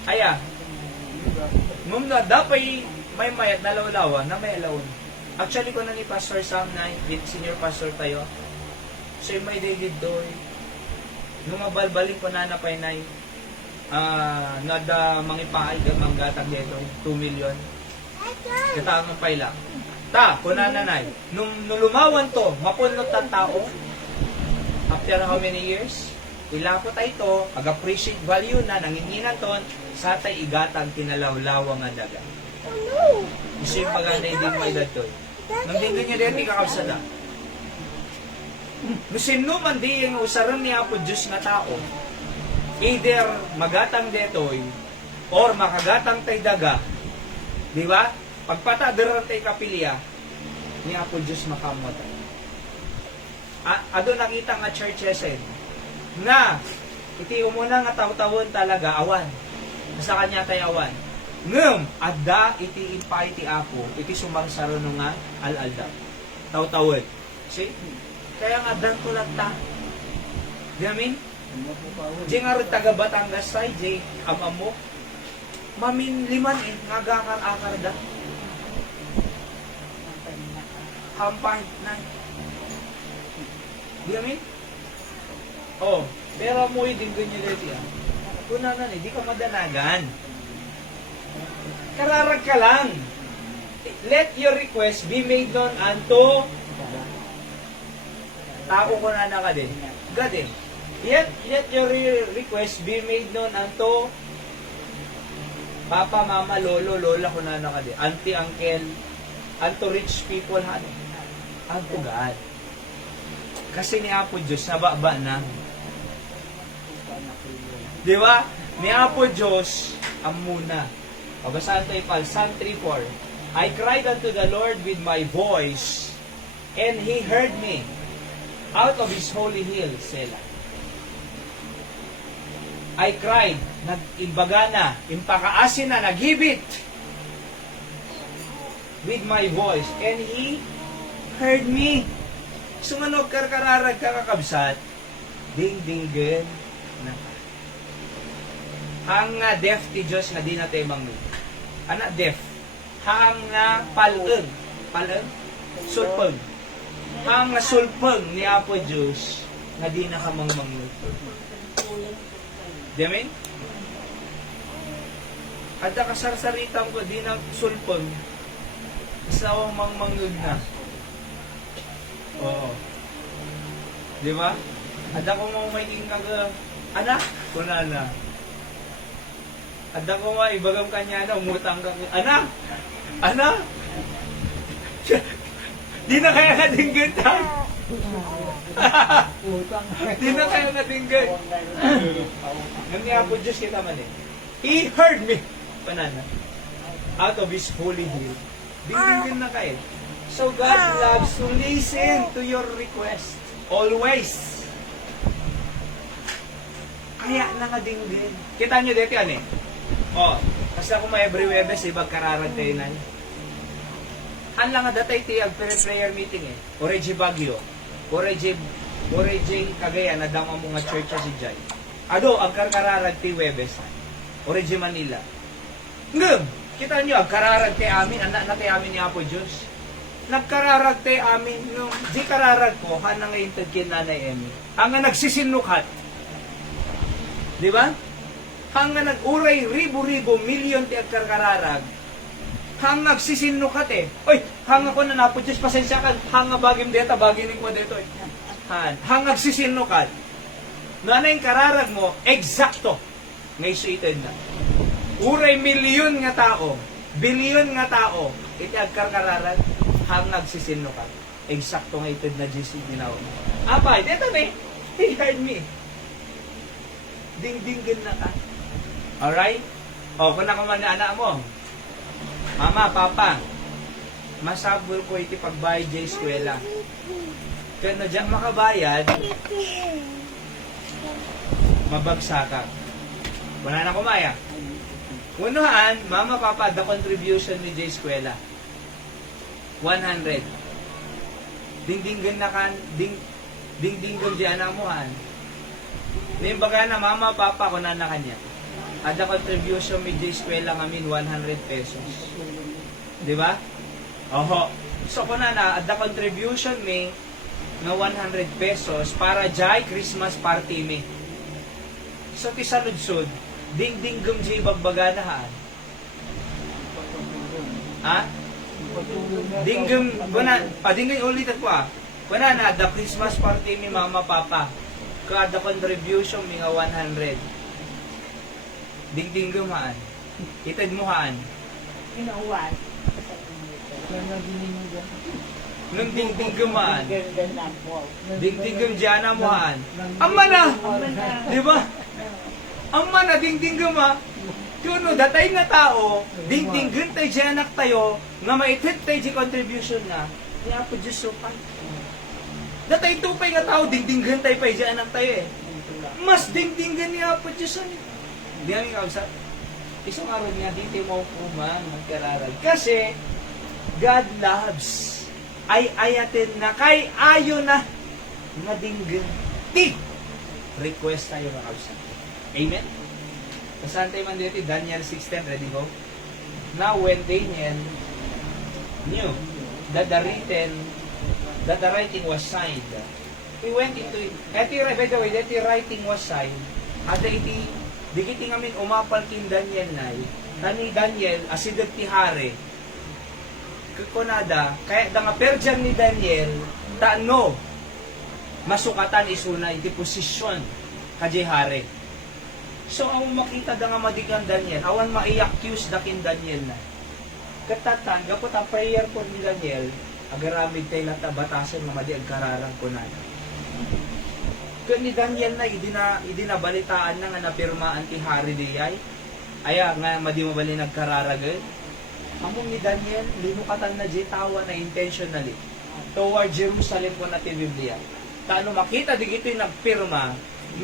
Aya. Ngam na dapay may mayat na lawlawan na may alawon. Actually ko na ni Pastor Sam na senior pastor tayo. So may David doy. Nung mabalbalin ko na napay nay. nada mangipaay manggatag dito 2 million katang ang paila ta kuna nanay nung lumawan to mapunlot ang tao after how many years ilapot ay ito ag-appreciate value na nanginginan ton sa tay igatag kinalawlawa nga daga isip paganda hindi may datoy nang din niya dito kakabsada no sino man di yung usaran niya po Diyos nga tao either magatang detoy or makagatang tay daga, di ba? Pagpataderan tay kapilya, niya po Diyos makamot. Ado nakita nga churches na iti umuna nga taw-tawon talaga awan. Sa kanya tay awan. Ngem adda iti impa iti apo, iti sumangsaro nga al-alda. Taw-tawon. See? Kaya nga dan ko lang ta. Di amin? Di nga rin taga Batangas say, di amamo. Mamin liman nga gakar-akar da. Hampay na. Di amin? Oh, pero mo din ganyan dito yan. Kuna na di ka madanagan. Kararag ka lang. Let your request be made known unto tao ko na ka din. God din. Let your request be made known unto Papa, Mama, Lolo, Lola, kunana ka din. Auntie, Uncle, unto rich people, unto God. Kasi ni Apo Diyos, nababa na. Di ba? Ni Apo Diyos, ang muna. Pagbasahan tayo pa, Psalm 3:4. I cried unto the Lord with my voice, and He heard me out of His holy hill, Selah. I cried, nag-imbaga na, impakaasin na, naghibit with my voice, and He heard me. So nga karkararag kakakabsat, ding-dinggen na. Hang nga deaf ti Diyos nga di na tayo mangud. Ana deaf. Hang nga paleng. Paleng? Sulpeng. Hang nga sulpeng ni Apo Diyos nga di na ka mangmangud. Di amin? Kada kasarsaritan ko, di na sulpong. Isawang mangmangod na. Oo. Di ba? Ada ko mo may kaga, anak, kuna na. Ada ko nga, ibagam kanya na, umutang ka, anak! Anak! Di na kaya kadinggan ta. Di na kaya kadinggan. Nang Apo Diyos kita man eh. He heard me. Panana. Out of His holy hill. Dingdingin na kayo. So God loves to listen to your request. Always. Kaya nakadingding. Kita nyo dito yan eh. Oh, kasi ako may every Webes, ibag kararag tayo na. Hanlang nga datay tiyag prayer meeting eh. Oreji Baguio. Oreji Cagayan, nadama mo nga church si Jai. Ado, ang kararag ti Webes. Oreji Manila. Ngem, kita nyo, ang kararag ti amin, anak na ti amin ni Apo Diyos. Nagkararag ti amin, no, di kararag ko, hanang ngayon tagkin Nanay Emmy. Ang nga nagsisinukat. Di ba? Ang nga nag-uray, ribu-ribu, milyon ti ang kararag. Hang nagsisinukat eh. Oy, hang ako na Apo Diyos, pasensya ka, hang nga bagim deta, bagining ko dito eh. Hang nagsisinukat. Nanay kararag mo, eksakto. Ngay suited na. Uray milyon nga tao, bilyon nga tao, iti agkarkararag, hang nagsisinukat. Eksakto nga ited na GC ginawa mo. Apay, dito me, he heard me. Ding-dinggin na ka. Alright? O, kung nakuman na anak mo, Mama, Papa, masabol ko iti pagbayad dyan eskwela. Kaya na dyan makabayad, mabagsakan. Wala na kumaya. Unuhan, Mama, Papa, the contribution ni Jay eskwela. 100. Ding-dinggan na kan, ding-dinggan dyan amuhan. Limbaga na, Mama, Papa, kunan na kanya. Ada contribution mi Jay eskwela ngamin 100 pesos. Di ba? Oho. So kuna na ada contribution mi nga 100 pesos para Jay Christmas party mi. So ti saludsod Ding-ding gum jay bagbaganahan. Ha? Dinggum, dinggum ulit ako Kuna na, the Christmas party ni Mama Papa. Kada contribution, mga 100. Ding-dinggum haan. Itad mo haan. Inuwan. Nung ding-dinggum haan. Ding-dinggum dyan mo haan. Amma na! Di ba? Amma na, ding-dinggum ha. Kuno, datay nga tao, ding-dinggum tayo dyan anak tayo, nga maitit tayo di contribution na, kaya po Diyos supay. Datay tupay nga tao, ding-dinggum tayo pa dyan anak tayo eh. Mas ding-dinggum niya po Diyos ano. Di namin kausap. Isang araw niya, dito mo kumang magkararag. Kasi, God loves. Ay ayatin na kay ayo na nga dinggum. Request tayo nga kausap. Amen? Saan tayo man dito? Daniel 6:10, ready go? Now when Daniel knew that the writing was signed, he went into it. By the way, that the writing was signed, at di kiti ngamin umapal kin Daniel na kani Daniel, asidag ti hari, kukunada, kaya da nga perjan ni Daniel, taano, masukatan isuna, iti posisyon, kajay hari. So, ang makita da nga madigang Daniel, awan ma-i-accuse da kin Daniel na. Katatan, gapot ang prayer po ni Daniel, agaramid tayo lata batasan nga madi agkararang ko na. Kaya ni Daniel na, idinabalitaan na nga napirmaan ti hari di ay, aya nga madi mabali nagkararagay. Among ni Daniel, linukatan na di tawa na intentionally toward Jerusalem po na ti Biblia. Taano makita di ito'y nagpirma,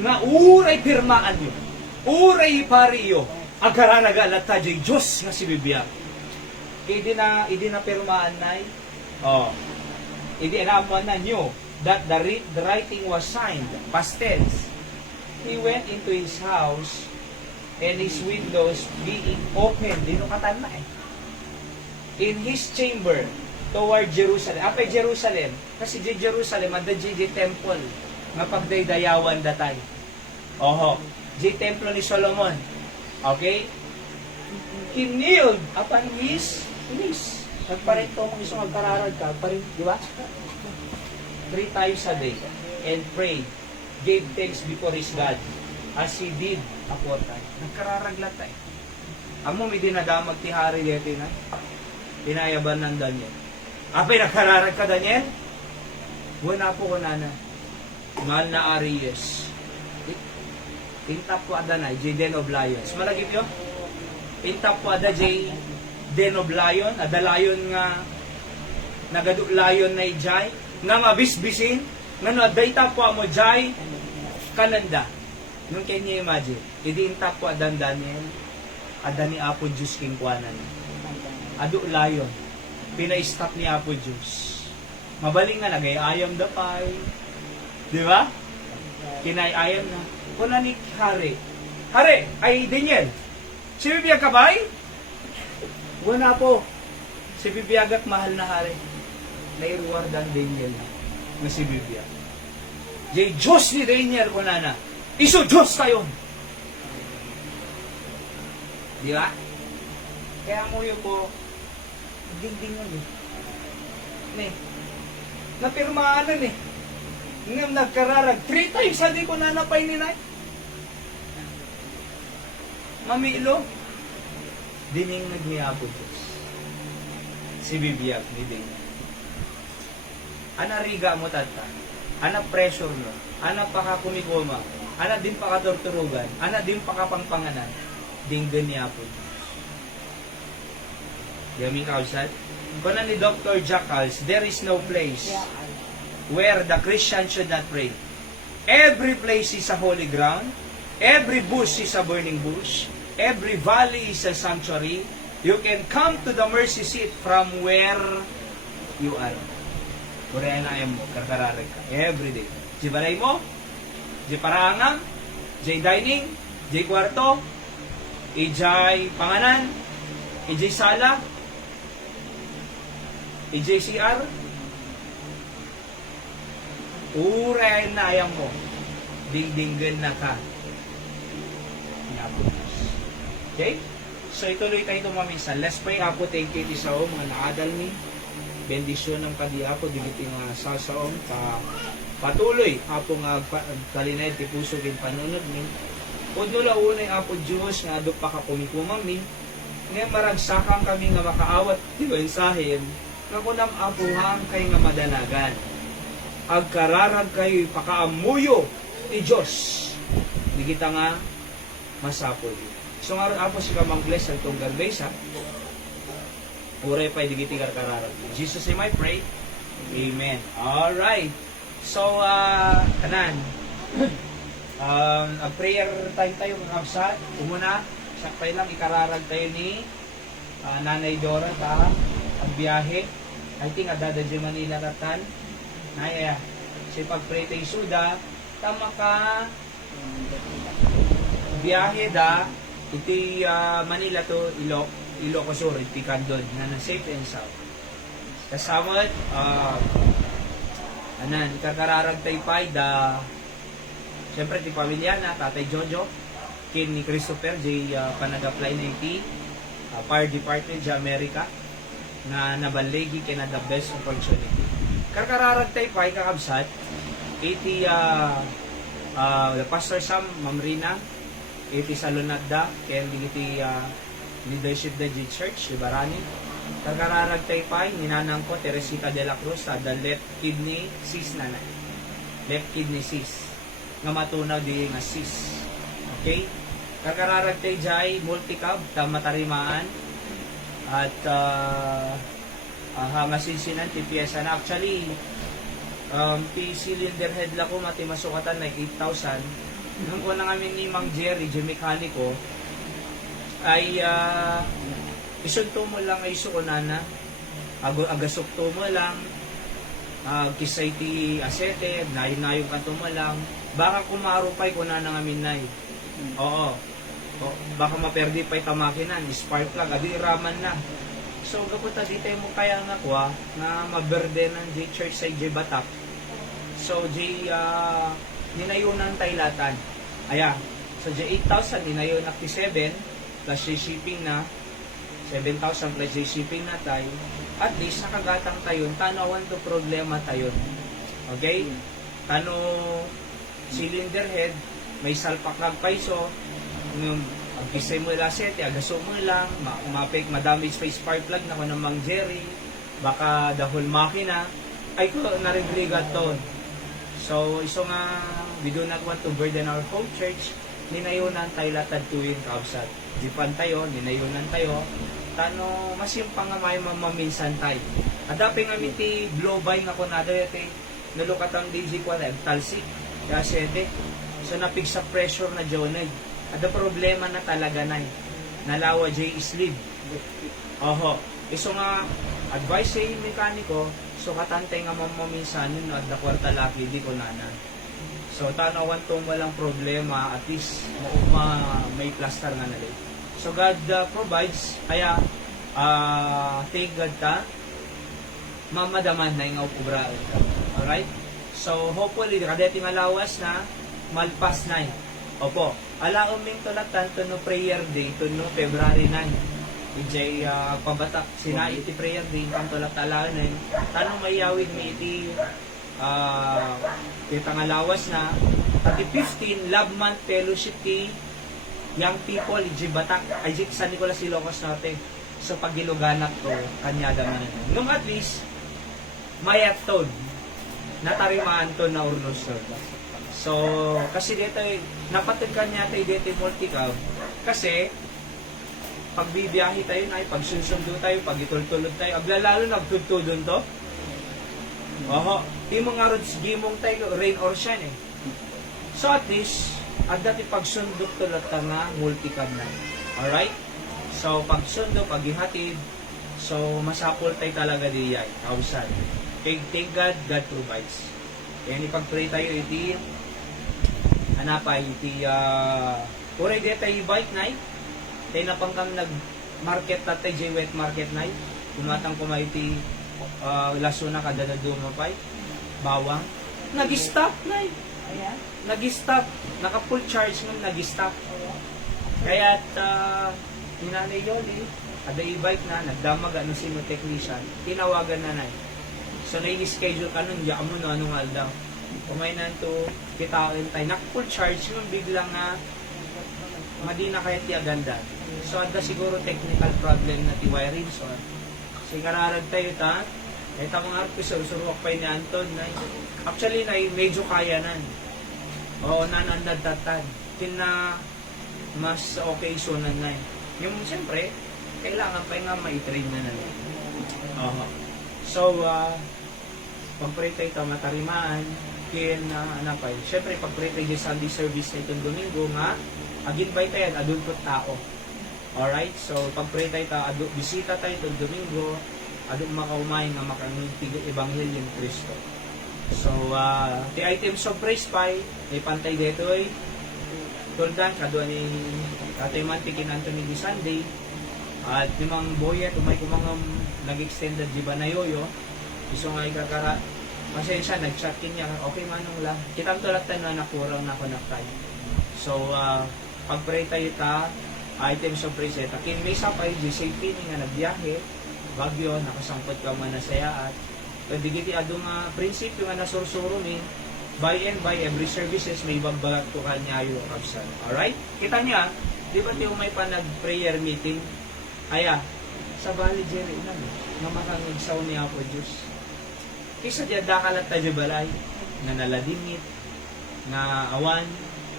nga uray pirmaan yun. Uray pariyo, agkaranaga lata di Diyos nga si Biblia. Idi na pirmaan na idi inamuan na nyo that the writing was signed, past tense. He went into his house and his windows being open. Dinukatan na in his chamber toward Jerusalem. Apay Jerusalem? Kasi di Jerusalem, ada di temple nga pagdaydayawan datay. Oho. Di templo ni Solomon. Okay? He kneeled upon his knees. Nagparito mong isang magkararag ka, di ba? 3 times a day. And prayed. Gave thanks before his God. As he did aforetime. Nagkararag lata eh. Amo may dinadamag ti hari dito na. Dinayaban ng Daniel. Apay nagkararag ka, Daniel? Wala po ko nana. Mahal na Aries. Intap po ada na, J. Den of Lions. Malagip yun? Intap po ada J. Den of Lion. Ada lion nga nagadu lion na ijay. Nga mabisbisin. Nga no, aday po mo jay kananda. Nung can you imagine? Idi intap po ada Daniel. Ada ni Apo Diyos king kuanan. Adu lion. Pina-stop ni Apo Diyos. Mabaling nga nagayayam da pay. Di ba? Kinayayam na. Kuna ni hari. Hari, ay Daniel. Si bibiyag ka ba? Wala po. Si bibiyagak mahal na hari. Nairuwardan Daniel na si bibiyag. Jay Diyos ni Daniel kuna na. Iso Diyos tayo. Di ba? Kaya mo yun po, ding-ding yun eh. Napirmaanan eh. Ngam nagkararag, 3 times hindi ko nanapay ni Nay. Mamilo. Dining nagmiyapo Diyos. Si bibiyag ni Daniel. Ana riga mo tata. Ana pressure mo. Ana pakakumikoma. Ana din pakatorturugan. Ana din pakapangpanganan. Dinggan niya po Diyos. Yaming kausad. Kuna ni Dr. Jackals, there is no place where the Christian should not pray. Every place is a holy ground. Every bush is a burning bush. Every valley is a sanctuary. You can come to the mercy seat from where you are. Kuraya na mo, karkararag ka. Every day. Di balay mo, di parangang, di dining, di kwarto, ijay panganan, ijay sala, ijay CR, uray na ayam mo, dingdinggan na ka. Napos. Okay? So ituloy tayo tumaminsan. Let's pray. Apo, thank you sa mga naadal ni. Bendisyon ng kadi Apo, diliting nga sasaong patuloy. Apo nga kalinay ti puso kin panunod ni. Udno la unay Apo Diyos nga adu pa ka kumikumang ni. Nga maragsakang kami nga makaawat ti mensahe nga kunam Apo hang kay nga madanagan. Agkararag kayo pakaamuyo ti Diyos. Di kita nga masapol. So nga Apo si kamangles ang tong garbesa. Uray pa digiti karkararag. In Jesus name I pray. Amen. Alright. So kanan. A prayer tayo mga kapsat. Umuna, sakpay lang ikararag tayo ni Nanay Dora ta ang biyahe. I think adada di Manila ratan. Naya, si pag-pray tayo suda, tama ka biyahe da iti Manila to Ilocos Sur, iti Candon, na safe and sound. Kasamot, ikakararag tayo pa da siyempre ti pamilya na Tatay Jojo, kin ni Christopher, di panag-apply na iti Fire Department di Amerika, na nabalegi kina the best opportunity. Karkararag tayo pa kakabsat, iti the Pastor Sam Mamrina, iti Salonagda, kaya iti leadership the Church, di Barani. Karkararag tayo pa, ninanang ko, Teresita de la Cruz, the left kidney cyst na. Left kidney cyst. Nga matunaw di nga cyst. Okay? Karkararag tayo jay, multicab, matarimaan, at hangasinsinan, ti piyesa na. Actually, ti cylinder head la ko, mati masukatan na 8,000. Nung unang amin ni Mang Jerry, di mekaniko, ay isunto mo lang ay suunana, agasukto mo lang, kisay ti asete, nayong kanto mo lang, baka kumarupay ko na nang amin nay. Oo. Baka maperdi pa'y tamakinan, spark plug, adi raman na. So, kapunta dito mo kaya nga kwa, na maberde ng J Church sa J Batak. So, ninayunan taylatan. Aya, so J 8,000, ninayunan 7, plus J shipping na, 7,000 plus J shipping na tayo. At least, nakagatang tayo, tanawan to problema tayo. Okay? Tano, cylinder head, may salpak nagpaiso, yung pagkisay mo lang sete, agaso mo lang, mapik, madamage pa spark plug na ko ng Mang Jerry, baka dahol makina, ay ko narigrigat to. So, iso nga, we do not want to burden our whole church, ninayunan tayo latad tuwin kausat. Dipan tayo, ninayunan tayo, tano, masimpang nga may mamaminsan tayo. Adapin nga miti globay nga ko nado yate, nalukatang DJ ko na, talsik, kaya sete. So, napig sa pressure na Jonay. Ada problema na talaga na nalawa J sleeve. Oho. Iso nga advice sa mekaniko, so katantay nga mamaminsan yun at the kwarta laki di ko nana. So tanawan tong walang problema, at least may plaster nga nalit. So God provides, kaya thank God ta, mamadaman na yung ubraan ka. Alright? So hopefully, kadeti nga lawas na malpas na yun. Opo. Ala uming tulatan to no prayer day to no February 9. Ijay pabatak sina iti prayer day ang tulat alanan. Tanong mayawid mi iti tangalawas na at 15 Love Month Fellowship ti young people iti Batak ay iti San Nicolas Ilocos Norte. So pagiluganak to kanyada man. Nung at least may atod natarimaan to na urnos. So, kasi dito, napatid ka niya tayo dito multicab. Kasi, pagbibiyahe tayo na, pagsunsundo tayo, pagitultulod tayo, aglalalo nagtutudon to. Oho, di mo nga rods, gimong tayo, rain or shine eh. So, at least, at dati pagsundok tulad ka nga, multicab na. Alright? So, pagsundo, paghihatid, so, masapol tayo talaga diyan, kausan. Thank God, God provides. Kaya ipag-pray tayo, iti, hanapay iti uray di tayo bike night tayo napangkang nag-market na tayo wet market night kumatang kumay iti laso na kada na dumapay bawang nag-stop night nag-stop naka full charge nung nag-stop Kaya't ni Nanay Yoli, ada i-bike na, nagdamag ano sino technician, tinawagan na na. So na-schedule ka nun, diyan mo no, anong aldaw. Kumay na to, kitain tayo, full charge yung biglang na madi na kahit di aganda. So ada siguro technical problem na ti wiring. So singararag tayo ta, ito mga arpisor, suruwak pa ni Anton na actually na medyo kaya nan. Oo, nanandad tatad. Kina mas okay so nanay. Yung siyempre, kailangan pa nga ma-train na nanay. So, pag-pray tayo matarimaan, kin ano pa yun. Siyempre, pag-pray tayo Sunday service na itong Domingo nga, agin-bye tayo, adulto tao. Alright? So, pag-pray tayo, bisita tayo itong Domingo, adun makaumay nga makanuntig Ebanghelyo ni Cristo. So, the items of praise pa, may pantay dito ay tuldan, kadua ni Tatay Mantikin Anthony di Sunday, at limang boya, tumay kumang nag-extended di ba na yoyo, iso nga ikakara, pasensya, nag-chat niya, okay manong la, kitang tulatan na nakuraw na konaktay. So, pag-pray tayo ta, items of praise, kin may sapay, di safety nga nagbiyahe, bagyo, nakasangkot ka man na saya at pwede giti adong prinsipyo nga nasursuro ni by and by every services may bagbagat ko kanya yung kapsan. Alright? Kita niya, di ba tiyo may pa nag-prayer meeting? Aya, sa Bali Jerry na nga makangigsaw niya po Diyos. Kisa diya dakalat tayo balay, nga naladingit, nga awan,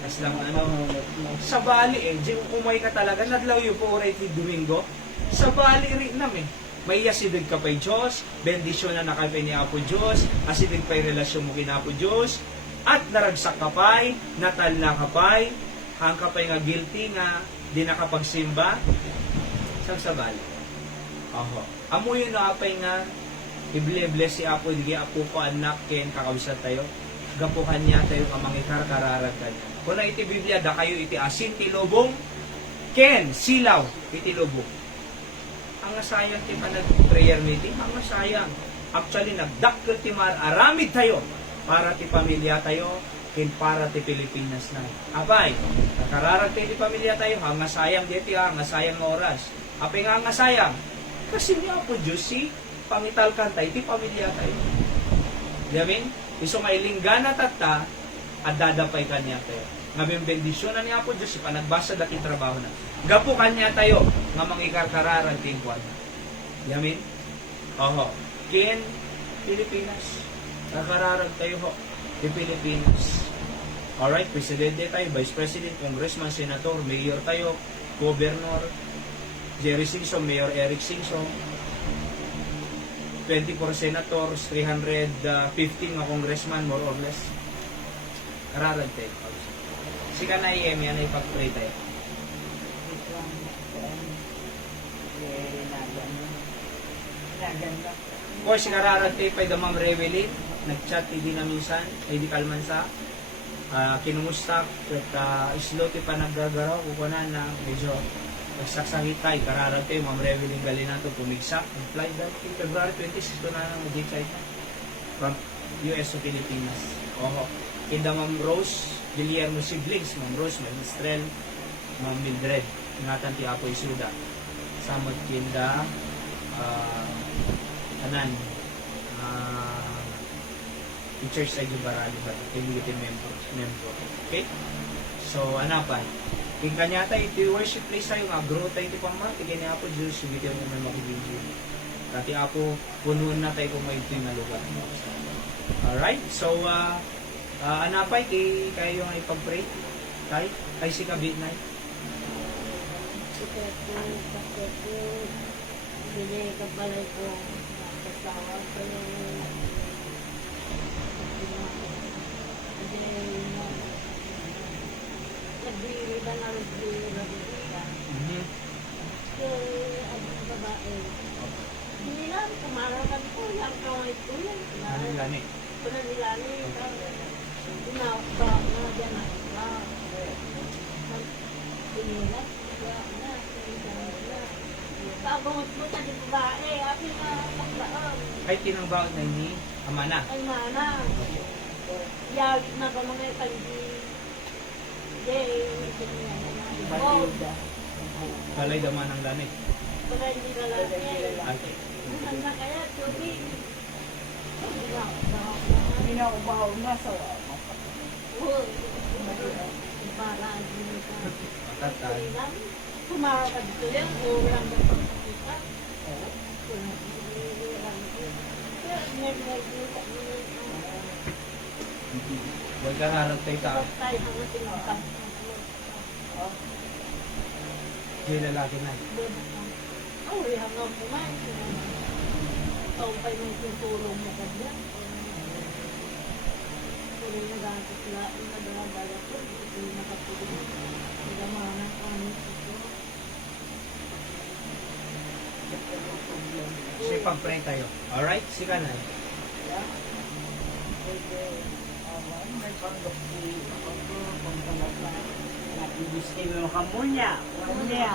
kas lang ano, sa Bali di umay ka talaga, nadlaw yung po right Domingo, sa Bali rin namin. May asidig ka pa'y Diyos, bendisyon na nakapay ni Apo Diyos, asidig pa'y relasyon mo kina Apo Diyos, at naragsak ka pa'y, natal na ka pa'y, hang ka pa'y nga guilty nga, di nakapagsimba, sagsabali. Amo yun na apay nga, i-bless si Apo, di Apo ko anak, ken kakawisan tayo, gapuhan niya tayo kamangikar kararag ka niya. Kung na iti Biblia, da kayo iti asin, tilubong, ken, silaw, iti lubong. Ang sayang ti pa nag-prayer meeting, ang sayang. Actually, nagdakkel ti aramid tayo para ti pamilya tayo, kin para ti Pilipinas na. Abay, nakararag tayo ti pamilya tayo, ang sayang dito, ang sayang oras. Apay nga ang sayang, kasi niya po Diyos si pangital kantay ti pamilya tayo. Diyamin? Iso nga ilinggana tata, at dadapay kanya tayo. Nga bendisyon na niya po Diyos, si panagbasa dati trabaho na. Gapo kanya tayo, nga mangikarkararan tingkwan. Yamin? Kin, Pilipinas. Nakararag tayo ho. Di Pilipinas. Alright, Presidente tayo, Vice President, Congressman, Senator, Mayor tayo, Governor, Jerry Singson, Mayor Eric Singson, 24 Senators, 315 nga Congressman, more or less. Kararag tayo. Sika na i-em yan ay pag-pray tayo. Or si kararag tayo pa'y damang Rewelin, nag-chat hindi na minsan, ay di kalmansa, kinumusta, at islo tayo pa naggagaraw, kukunan na medyo nagsaksahitay, kararag tayo, Ma'am Rewelin Galinato, pumigsak, flight that February 26, ito na nang mag-flight from US to Pilipinas. Kinda Ma'am Rose, Guillermo siblings, Ma'am Rose, Ma'am Estrel, Ma'am Mildred, ingatan ti Apo Isuda. Samot kinda, teachers sa Gibarali ba? Community member. Okay? So, pa? King kanyata, iti worship place tayo, nga grow tayo iti pamati, kaya Apo Diyos, yung video mo may makibidyo. Kati Apo, punuan na tayo kung may ito yung nalugar. Alright? So, anapay kayo nga ipag-pray? Kay si Kabit na Bili ka pala ko kasawa ko nagbili ba na nagbili ba so ang babae hindi lang kumarakan ko yung kaway ko yan Lani nilani inapa na dyan na pinilat na pagbangot mo sa babae api na pagbaon ay tinangbaon na ni Amana ay mana yag na ka mga tanggi yay Matilda. Balay daman ang lanay. Wala hindi na lang eh. Ate. Ano na kaya, tubig? Ginaubaw na sa Para hindi ka. Matatay. Kumara ka dito yan, ulang na pagkakita. Huwag ka harap tayo ka. Di lalaki na. Hanggang kumain. Ikaw pa yung tutulong mo ka dyan. Kung yung nagagalit sila, yung nagagalit ko, ito yung nakapulong. Nagamanan kami ito. Kasi pag-pray tayo. Alright? Sika na. may pang-dokti ako kung talaga. Nakibis kayo yung kamunya. Kamunya.